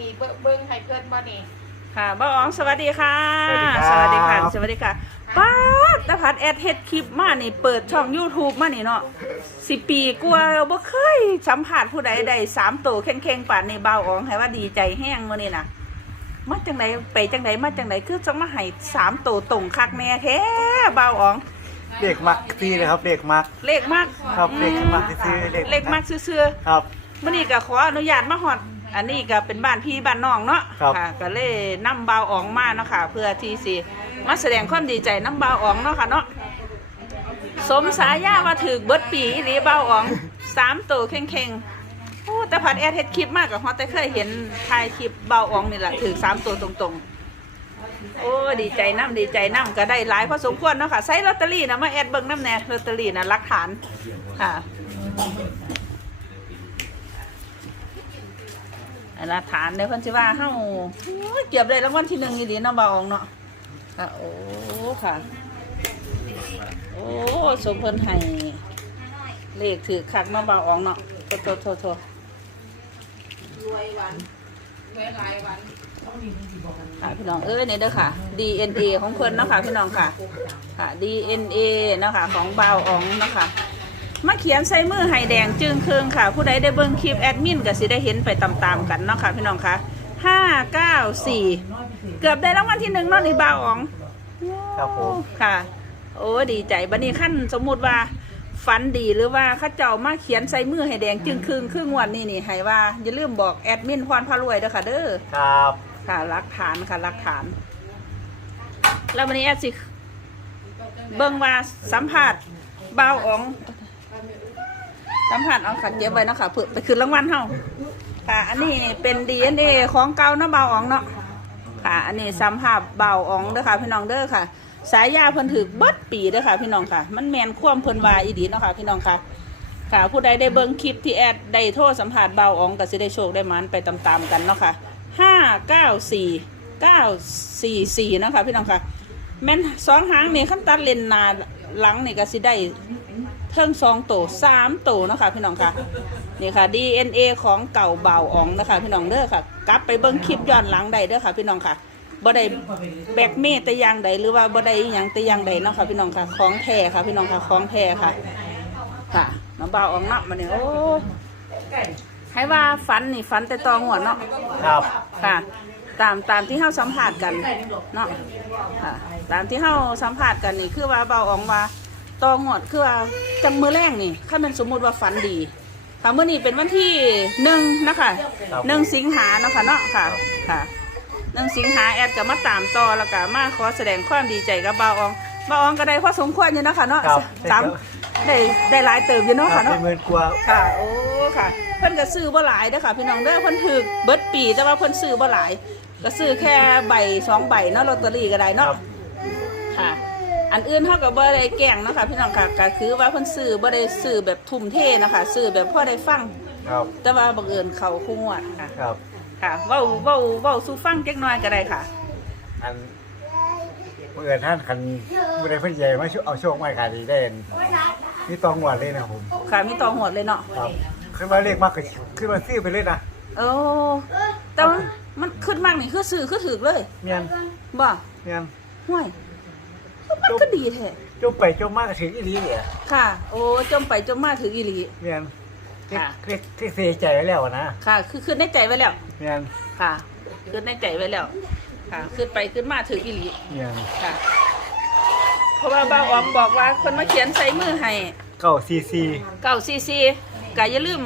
นี่เบิ่งเบิ่งให้เพิ่นบ่นี่ค่ะบ้าอ๋องสวัสดีค่ะ สวัสดีครับค่ะสวัสดีค่ะป้าดตะพัดแอดเฮ็ดคลิปมานี่เปิดช่อง YouTube มานี่เนาะสิปีกว่าเราบ่เคยสัมผัสผู้ใดได้สามโตเข่งๆป่านนี้บ้าอ๋องให้ว่าดีใจแห้งมื้อนี้น่ะมาจังไดไปจังไดมาจังไดคือจะมาให้สามโตตรงคักแน่แท้บ้าอ๋องเด็กมักซีนะครับเด็กมักเลขมากครับเลขมักซื้อๆเลขเลขมากซื่อๆครับมื่อนี้ก็ขออนุญาตมาฮอด อันนี้ก็เป็นบ้านพี่บ้านน้องเนาะครับ ค่ะก็เลยนำเบาวอองมาเนาะค่ะ เพื่อที่สิมาแสดงความดีใจน้ำเบาวอองเนาะค่ะเนาะสมสายาว่าถือเบิดปีหรือเบาวอองสามตัวเข่งๆโอ้แต่ผัดแอดเฮ็ดคลิปมากกับฮอดแต่เคยเห็นถ่ายคลิปเบาวอองนี่แหละถือสามตัวตรงๆ โอ้ดีใจน้ำดีใจน้ำก็ได้หลายพอสมควรเนาะค่ะใส่ลอตเตอรี่นะมาแอดเบิ่งน้ำแน่ลอตเตอรี่นะหลักฐานค่ะ อันละฐานเดี๋ยวเพิ่นสิว่าเฮาเก็บได้รางวัลที่หนึ่งอีหลีเนาะบ่าวอองเนาะค่ะโอ้ค่ะ โอ้สมเพิ่นให้เลขถือคักเนาะบ่าวอองเนาะโทโทโทโทรวยวันรวยหลายวันค่ะพี่น้องเอ้ยนี่เด้อค่ะ DNA ของเพิ่นเนาะค่ะพี่น้องค่ะ ค่ะ DNA เนาะค่ะของบ่าวอองเนาะค่ะ มาเขียนใส่มือให้แดงจึงครึ่งค่ะ ผู้ใดได้เบิ่งคลิปแอดมินก็สิได้เห็นไปตามๆกันเนาะค่ะพี่น้องค่ะห้าเก้าสี่เกือบได้รางวัลที่หนึ่งเนาะนี่บ่าวอ๋องครับผมค่ะ โอ้ดีใจบัดนี้ขั้นสมมุติว่าฝันดีหรือว่าเข้าเจ้ามาเขียนใส่มือให้แดงจึงครึ่งครึ่งวันนี้นี่ให้ว่าอย่าลืมบอกแอดมินพรพารวยเด้อค่ะเด้อครับค่ะรักฐานค่ะรักฐาน แล้ววันนี้แอดสิเบิ่งว่าสัมผัสบ่าวอ๋อง สัมผัสเอาขัดเย็บไว้เนาะค่ะเพื่อไปคืนรางวัลเฮาค่ะ อันนี้เป็น DNA ของเก่าเนาะบ่าอ๋องเนาะค่ะ อันนี้สัมผัสเบาอ๋องเด้อค่ะ พี่น้องเด้อค่ะ สายยาเพิ่นถือเบิดปีเด้อค่ะ พี่น้องค่ะ มันแมนคว่ำเพิ่นวาอีดีเนาะค่ะ พี่น้องค่ะค่ะผู้ใดได้เบิ่งคลิปที่แอดได้โทษสัมผัสเบาอ๋องก็สิได้โชคได้มันไปตามๆกันเนาะค่ะห้าเก้าสี่เก้าสี่สี่นะคะพี่น้องค่ะแม่นสองหางนี่ขั้นตัดเลนนาหลังนี่ก็สิได้ เทิงสองโตสามโตเนาะคะพี่น้องค่ะนี่ค่ะ DNA ของเก่าเบาอ๋องนะคะพี่น้องเด้อค่ะ กลับไปเบิ่งคลิปย้อนหลังใดเด้อค่ะ พี่น้องค่ะบ่ได้แบกเมตแต่อย่างใดหรือว่าบ่ได้อหยังแต่อย่างใดเนาะค่ะพี่น้องค่ะของแท้ค่ะ พี่น้องค่ะของแท้ค่ะ ค่ะน้องเบาอ๋องเนาะมาเนี่ยโอ้ให้ว่าฝันนี่ฝันแต่ตองวดเนาะครับค่ะ ตามตามที่เฮาสัมผัสกันเนาะค่ะ ตามที่เฮาสัมผัสกันนี่คือว่าเบาอองว่า ตองหดคือว่าจังมือแรงนี่ถ้ามันสมมุติว่าฝันดีค่ะเมื่อนี้เป็นวันที่หนึ่งนะคะครับหนึ่งสิงหาเนาะค่ะเนาะค่ะค่ะหนึ่งสิงหาแอดก็มาตามต่อแล้วก็มาขอแสดงความดีใจกับเบาอองเบาอองก็ได้พอสมควรอยู่เนาะค่ะเนาะครับสามได้ได้หลายเติบอยู่เนาะครัค่ะบเนาะ เป็นหมื่นกว่าค่ะโอ้ค่ะเพิ่นก็ซื้อบ่หลายเด้อค่ะ พี่น้องเด้อเพิ่นถือเบิดปีแต่ว่าเพิ่นซื้อบ่หลาย ก็ซื้อแค่ใบสองใบเนาะลอตเตอรี่ก็ได้คเนาะรับ ค่ะ อันอื่นเฮาก็บ่ได้แกล้งเนาะค่ะพี่น้องค่ะก็คือว่าเพิ่นซื้อบ่ได้ซื้อแบบทุ่มเทนะคะซื้อแบบพอได้ฟัง ครับแต่ว่าบังเอิญเขาคู่งวดค่ะครับ ค่ะเว้าเว้าเว้าสู่ฟังจักหน่อยก็ได้ค่ะ อันเมื่อท่านคันเมื่อใดเพิ่นใหญ่มาช่วยเอาโชคมาขายดีได้อันนี่ตองหวดเลยนะครับผมค่ะมีต่อหวดเลยเนาะครับขึ้นมาเลขมากก็ขึ้นมาซื้อไปเลยนะโอ้แต่ว่ามันขึ้นมากนี่คือซื้อคือถูกเลยเมียนบ่เมียนห่วย มันก็ดีแท้จมไปจมมากก็ถึงอีหลีเนี่ยค่ะ โอ้จมไปจมมาถึงอีหลี เมียนเรียกค่ะเรียกเรียกเสียใจไว้แล้วนะค่ะ คือขึ้นในใจไว้แล้ว เมียนค่ะ ขึ้นในใจไว้แล้ว ค่ะ ขึ้นไปขึ้นมาถึงอีหลี เมียนค่ะ เพราะว่าบ่าวออมบอกว่าคนมาเขียนใส่มือให้เก้าซีซีเก่าซีซีกอย่าลืม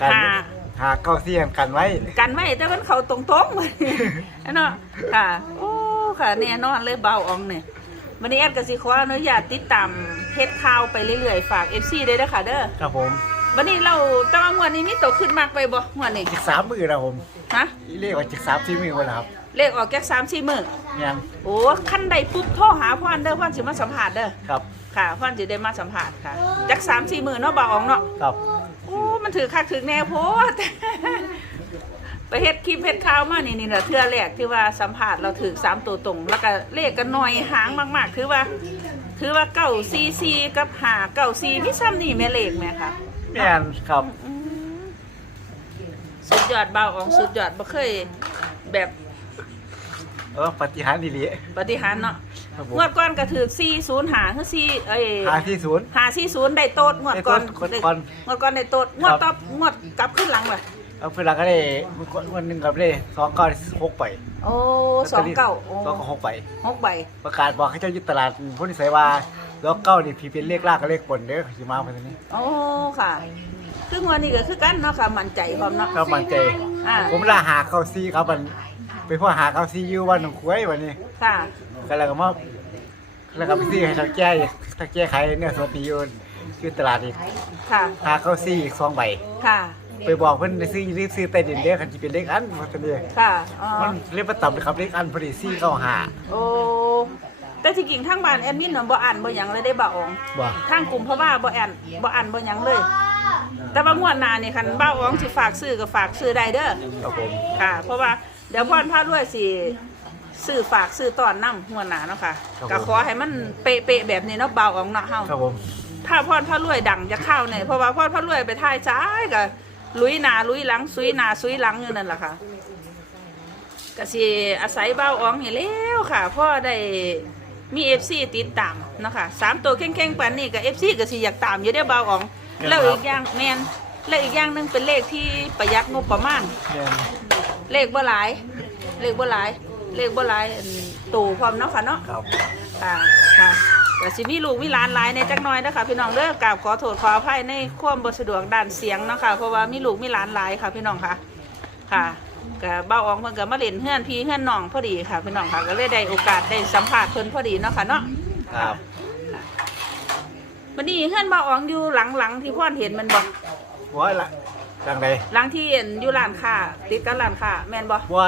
กันหา หาเก้าซีกันกันไว้กันไว้แต่มันเขาตรงๆมาเนาะค่ะ โอ้ ค่ะแน่นอนเลยบ่าวออมเนี่ย วันนี้แอดกสิขออนุญาตติดตามเฮ็ดข่าวไปเรื่อยๆ ฝาก FC ได้เด้อค่ะเด้อครับผมวันนี้เราแตะวันวันนี้มีตัวขึ้นมากไปบ่งวันนี้จิกสามมือนะผมฮะเรียกว่าจิกสามสี่มือคนละครับเลขออกแก๊กสามสี่มื้อเมียนโอ้ขั้นใดปุ๊บโทรหาพ่อนเด้อพ่อนสิมาสัมผัสเด้อครับค่ะพ่อนสิได้มาสัมผัสค่ะจักสามสี่หมื่นเนาะบ่าวอ๋องเนาะครับโอ้มันถือคักถือแน่โพด ไปเฮ็ดคลิปเฮ็ดข่าวมานี่นี่แหละเทื่อแรกที่ว่าสัมผัสเราถือสามตัวตรง แล้วก็เลขกันหน่อยหางมากๆ คือว่า คือว่าเก้าซีซีกับหาเก้าซีมิซ้ำนี่แม่เลขแม่ค่ะเมียนครับ อืมสุดยอดเบาอองสุดยอดบ่เคย แบบเออปฏิหารย์ดีหลีปฏิหารย์เนาะครับผมงวดก่อนก็ถือ405คือ4เอ้ย หาที่ศูนย์540ได้โต๊ดงวดก่อนได้โต๊ดงวดก่อน งวดก่อนได้โต๊ดงวดต่องวดกลับขึ้นหลังว่ะ เอาเพื่อนเราก็ได้วันหนึ่งกับได้สองเก้าหกไปโอ้สองเก้าโอ้สองก็หกไปหกใบประกาศบอกให้เจ้ายึดตลาดผู้นิสัยว่าแล้วเก้านี่พี่เป็นเลขลากกับเลขบนเด้อสิมาเพิ่นนี้โอ้ค่ะคืองวดนี้ก็คือกันเนาะค่ะมั่นใจพร้อมเนาะก็มั่นใจอ่าผมลาหาเข้าซีครับมันไปพ่อหาเข้าซีอยู่วันหนองคุ้ยวันนี้ค่ะก็แล้วก็มาแล้วก็ไปซื้อให้ทางแก้อีกทางแก้ขายเนื้อสดดีอยู่คือตลาดอีกค่ะหาเข้าซีอีกสองใบค่ะ ไปบอกเพิ่นไปซื้อรีบซื้อใต้ดินเด้อคันสิเป็นเลขอันว่าซั่นเด้อค่ะอ๋อมันเรียกว่าต่ำเลยครับเลขอันพอดีซี่เข้าหาโอ้แต่ที่จริงทางบ้านแอดมินน่ะบ่อ่านบ่หยังเลยได้บ่าอองบ่ทางกลุ่มเพราะว่าบ่อ่านบ่อ่านบ่หยังเลย แต่ว่างวดหน้านี่คันบ่าวอองสิฝากซื้อก็ฝากซื้อได้เด้อครับผมค่ะ เพราะว่าเดี๋ยวพรพาด้วยสิซื้อฝากซื้อตอนนำงวดหน้าเนาะค่ะก็ขอให้มันเป๊ะๆแบบนี้เนาะบ่าวอองเนาะเฮาครับผมถ้าพรพารวยดังจะเข้าเนี่ยเพราะว่าพรพารวยไปท่ายซ้ายก็ ลุยหนาลุยหลังซุยหนาซุยหลังอยู่นั่นแหละค่ะก็สิอาศัยเบ้าอ๋องนี่แล้วค่ะพ่อได้มีเอฟซีติดตามเนาะคะสามตัวเข่งๆปันนี่กับเอฟซีก็สิอยากตามอยู่ได้อเบ้าอ๋องแล้วอีกอย่างแมนแล้วอีกอย่างหนึงเป็นเลขที่ประหยัดงบประมาณแม่นเลขบ่หลาย เลขบ่หลาย เลขบ่หลายอันตูพร้อมเนาะค่ะเนาะครับค่ะค่ะ แต่สิมีลูกมีหลานหลายในจักหน่อยนะคะพี่น้องเด้อกราบขอโทษขออภัยในความบ่สะดวกด้านเสียงเนาะคะเพราะว่ามีลูกมีหลานหลายค่ะพี่น้องค่ะค่ะก็เบ้าอองเพิ่นก็มาเล่นเฮือนพี่เฮือนน้องพอดีค่ะ พี่น้องค่ะก็เลยได้โอกาสได้สัมภาษณ์เพิ่นพอดีเนาะค่ะเนาะครับวันนี้เฮือนเบ้าอองอยู่หลังๆที่พ่อนเห็นมันบ่ว่าละจังไดหลังที่เห็นอยู่ร้านค้าติดกับร้านค้าแม่นบ่ว่า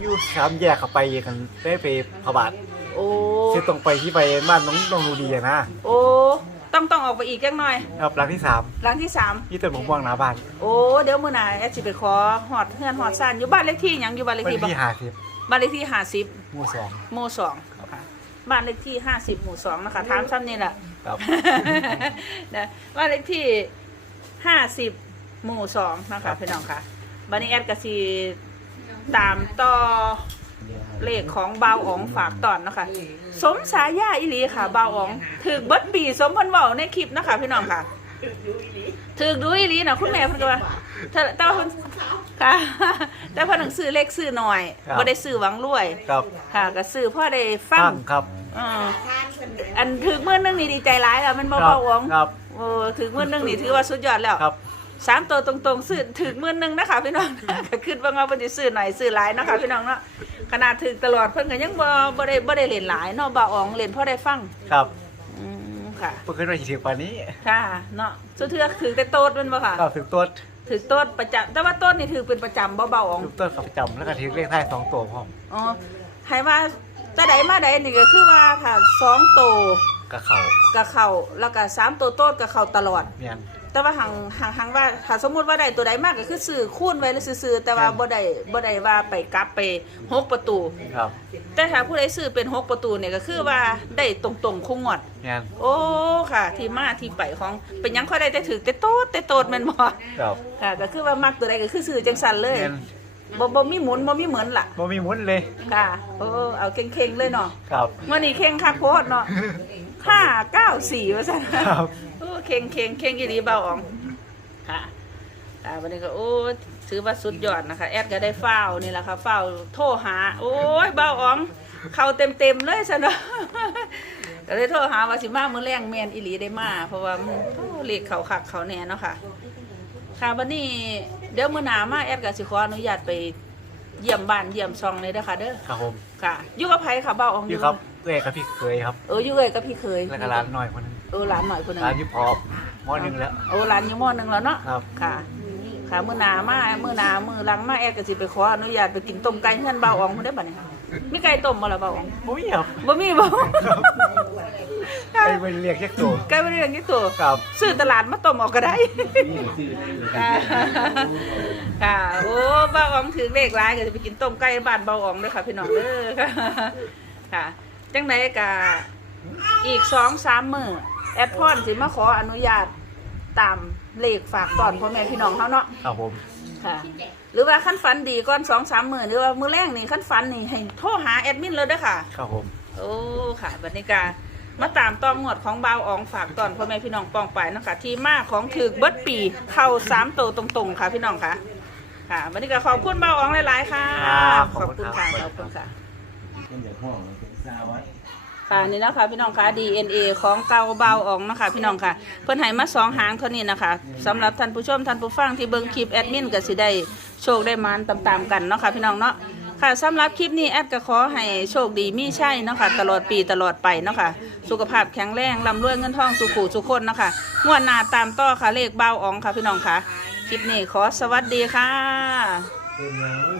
อยู่สามแยกเข้าไปกันไปไปพระบาท โอ้ที่ตรงไปที่ไปบ้านน้องน้องรูดีอะนะโอ้ต้องต้องออกไปอีกจักหน่อยครับหลังที่สามหลังที่สามที่ต้นผมม่วงหน้าบ้านโอ้เดี๋ยวมื้อหน้าแอดสิไปขอฮอดเฮือนฮอดซ่านอยู่บ้านเลขที่หยังอยู่บ้านเลขเป็นที่บ่ที่หาสิบบ้านเลขที่ห้าสิบหมู่สองหมู่สองค่ะบ้านเลขที่ห้าสิบหมู่สองนะคะถามซ้ำนี่แหละครับนะบ้านเลขที่ห้าสิบหมู่สองนะคะพี่น้องค่ะบันนี้แอดกสีตามต่อ เลขของเบาวอ๋องฝากตอนเนาะคะสมสายาอิลีค่ะเบาวอ๋องถึกเบิดปีสมพันเบาในคลิปนะคะพี่น้องค่ะถึกดูอิลีนะคุณแม่เพิ่นก็ว่าแต่แต่ว่าเพิ่นค่ะ แต่เพิ่นหนังสือเลขซื้อหน่อยครับ บ่ได้ซื้อหวังรวยครับค่ะก็ซื้อพ่อได้ฟัตั้งงครับอ่าทานเพิ่นอันถึกมื่อนึงนี่ดีใจร้ายแล้วมันครัเบาๆหวงครับ โอ้ถึกมื่อนึงนี่ถือว่าสุดยอดแล้ว ครับ สามตัวตรงๆซื้อถึกมื่อนึงนะคะพี่น้อง ก็คิดว่าเอาเพิ่นสิซื้อหน่อยซื้อหลายเนาะคะพี่น้องเนาะขนาดถึกตลอดเพิ่นก็ยังบ่บ่ได้บ่ได้เล่นหลายเนาะบ่าวอ๋องเล่นพอได้ฟังครับอืมค่ะเพิ่งขึ้นมาถึงป่านนี้ค่ะเนาะสุดเทือกถือแต่โต๊ดแมันบ่ค่ะ ก็ถึงต้นถือโต๊ดประจำแต่ว่าโต๊ดนี่ถือเป็นประจำบ่เบาอ๋องถึงต้นกับประจำแล้วก็ถึงเลขท้ายสองตัวพร้อมอ๋อให้ว่าแต่ใดมาใดนี่ก็คือว่าค่ะสองโต วกับเขากับเขาแล้วก็สามตัวโต๊ดกับเขาตลอด เมียน แต่ว่าหังหังหังว่าถ้าสมมุติว่าได้ตัวใดมากก็คือซื้อคูณไว้แล้วซื้อๆแต่ว่าครับ บ่ได้บ่ได้ว่าไปกลับไปหกประตู ครับแต่ถ้าผู้ใดซื้อเป็นหกประตูเนี่ยก็คือว่าได้ตรงๆคงงวด เมียนโอ้ค่ะ ที่มาที่ไปของเป็นหยังค่อยได้แต่ถือแต่โตดแต่โตดแม่นบ่ครับค่ะก็คือว่ามักตัวใดก็คือซื้อจังซั่นเลยเมียนบ่บ่มีหมุนบ่มีเหมือนล่ะ บ่มีหมุนเลยค่ะ โอ้เอาเข่งๆเลยเนาะครับ มื่อนี้เข่งคักโพดเนาะ ห้าเก้าสี่ว่าซั่นครับโอ้เข่งเข่งเข่งอีหลีเบาอ๋องค่ะอ่าวันนี้ก็โอ้ถือว่าสุดยอดนะคะ แอดก็ได้เฝ้าวนี่แหละค่ะเฝ้าวโทรหา โอ้ยเบาอ๋องเข้าเต็มเต็มๆเลยซะเนาะก็เลยโทรหาว่าสิมามื้อแรงแมนอีหลีได้มา เพราะว่ามันโอ้เลขเขาคักเขาแน่เนาะค่ะ ค่ะวันนี้เดี๋ยวมื้อหน้ามาแอดก็สิขออนุญาตไปเยี่ยมบ้านเยี่ยมซองเลยเด้อค่ะเด้อครับผมค่ะอยู่กับไผค่ะเบาอ๋องอยู่ครับ เอ้ยกับพี่เคยครับ เอออยู่เอ้ยกับพี่เคยแล้วก็ร้านหน่อยคนนึงเออหลานหน่อยคนหนึงร้านที่พร้อมหม้อหนึงแล้วโอ้หลานอยู่มอหนึงแล้วเนาะครับค่ะค่ะมื้อหนามามื้อหนามื้อหลังมาแอดก็สิไปขออนุญาตไปกินต้มไก่เฮือนเบาอองพุ่นได้บ่เนี่ยมีไก่ต้มบ่ล่ะเบาอองบ่มีครับบ่มีบ่ค่ะไปไปเรียกแยกตัวไก่บ่ได้เรื่องนี้ตัวครับซื้อตลาดมาต้มเออกก็ได้ค่ะค่ะโอ้เบาอองถือเลขหลายก็จะไปกินต้มไก่บ้านเบาอองเด้อค่ะพี่น้องเด้อค่ะค่ะ จังไดก็อีก2-3มื้อแอดพรสิมาขออนุญาตตามเลขฝากตอนพ่อแม่พี่น้องเฮาเนาะครับผมคค่ะ หรือว่าขั้นฝันดีก่อนสองสามมือหรือว่ามือแรกนี่ขั้นฝันนี่ให้โทรหาแอดมินเลยเด้อค่ะ ครับผม โอ้ค่ะบรรยากามาตามตองงวดของเบาวอองฝากตอนพ่อแม่พี่น้องปองไปเนาะคะที่มาของถือเบิดปีเข้าสามตัวตรงๆค่ะพี่น้องค่ะ ค่ะบรรยากาขอบคุณเบาวอองหลายๆค่ะขอบคุณค่ะขอบคุณค่ะเป็นอย่างห้องเป็น ซาวัดค่ะนี่นะคะพี่น้องคะ DNA ของเกาเบาอองนะคะพี่น้องค่ะเพิ่นให้มาสองหางเท่านี้นะคะสำหรับท่านผู้ชมท่านผู้ฟังที่เบิ่งคลิปแอดมินก็สิได้โชคได้มานตามๆกันเนาะค่ะพี่น้องเนาะค่ะสำหรับคลิปนี้แอดก็ขอให้โชคดีมีใช่เนาะค่ะตลอดปีตลอดไปเนาะค่ะสุขภาพแข็งแรงร่ำรวยเงินทองสุขุสุขคนเนาะค่ะงวดหน้าตามต่อค่ะเลขเบาอองค่ะพี่น้องค่ะ คลิปนี้ขอสวัสดีค่ะเป็นอย่าง